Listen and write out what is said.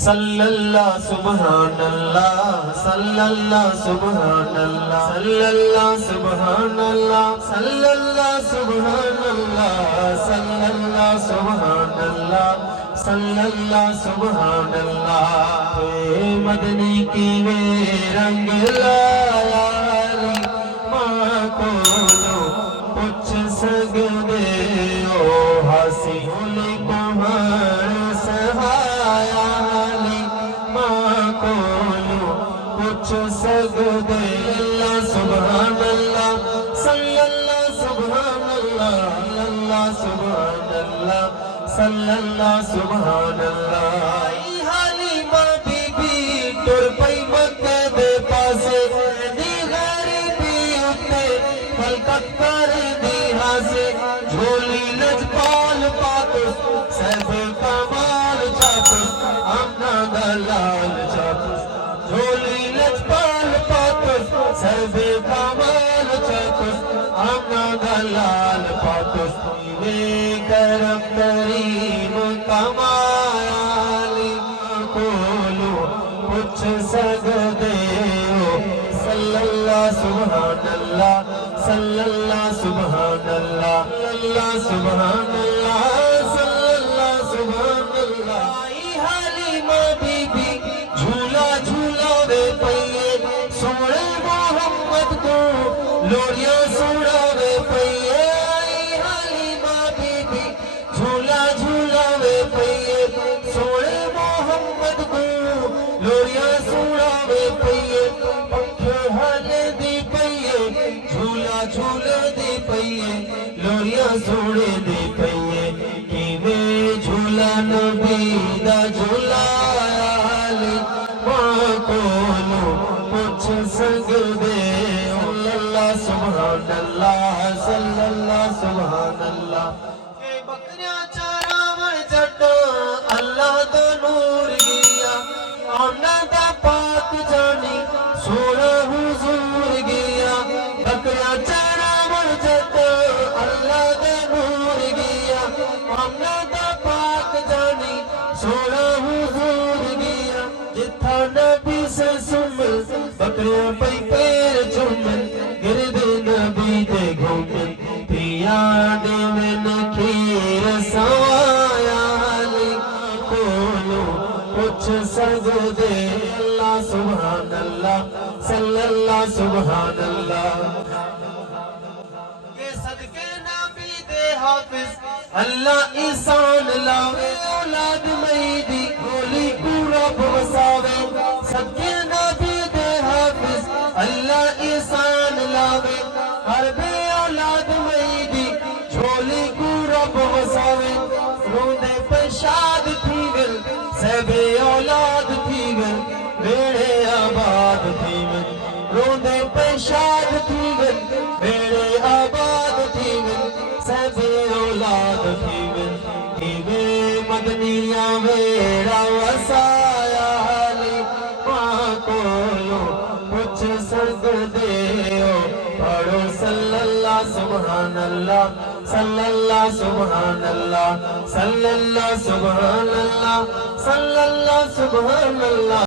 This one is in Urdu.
صلی اللہ سبحان اللہ صلی اللہ سبحان اللہ صلی اللہ سبحان اللہ صلی اللہ سبحان اللہ صلی اللہ سبحان اللہ صلی اللہ سبحان اللہ مدنی کی میں رنگ لایا علی ماں کو پوچھ سکدے او ہاسی ہولی کمہار سہایا علی ماں کو پوچھ سکدے اللہ سبحان اللہ صلی اللہ سبحان اللہ اللہ سبحان اللہ صلی اللہ سبحان اللہ حلیمہ بی بی ٹر پئی مکہ دے پاسے دی غریبی اتے خلقت کر دی ہاسے جھولی لجپال پاتس سیف کمال چاپس آمنہ دلال چاپس جھولی لجپال پاتس سیف کمال چاپس آمنہ دلال پاتس کرم کریم کمایا علی کولو پوچھ سکدے ہو صلی اللہ سبحان اللہ صلی اللہ سبحان اللہ اللہ سبحان اللہ صلی اللہ سبحان اللہ حلیمہ بی بی جھولا جھولا وے پئیے سونے محمد کو لوریاں سوڑا وے پئیے جھولا جھولا وے پئیے سونے محمد کو لوریاں سوڑا وے پئیے پنکھے ہلے دی پئیے جھولا جھولے دی پئیے لوریاں سوڑے دی پئیے کیویں جھولا نبی دا جھولایا علی ماں کولو پوچھ سکدے اللہ سبحان اللہ صلی اللہ سبحان اللہ بکریاں چراون جٹ اللہ دا نور گیا آمنہ دا پاک جانی سونا حضور گیا بکریاں چراون جٹ اللہ دا نور گیا آمنہ دا پاک جانی سونا حضور گیا جتھا نبی سے سمل بکریاں پئی پیر چومن گرد نبی دے گھومن پیاڈ میں نکھیر سوایا علی کولو پوچھ سکدے اللہ سبحان اللہ صلی اللہ سبحان اللہ کہ صدقے نبی دے حافظ اللہ احسان لاوے اولاد میدی گولی کو رب وساوے صدقے نبی دے حافظ اللہ احسان لاوے ہر بے اولاد میدی جھولی کو رب وساوے روندے پشاد تھی گل سبے اولاد تھی گل بیڑے آباد تھی گل روندے پشاد تھی گل بیڑے آباد تھی گل سبے اولاد تھی گل کیویں مدنیاں ویڑا وسایا علی ماں کولو پوچھ سکدے ہو پڑھو صلی اللہ سبحان اللہ صلی اللہ سبحان اللہ صلی اللہ سبحان اللہ صلی اللہ سبحان اللہ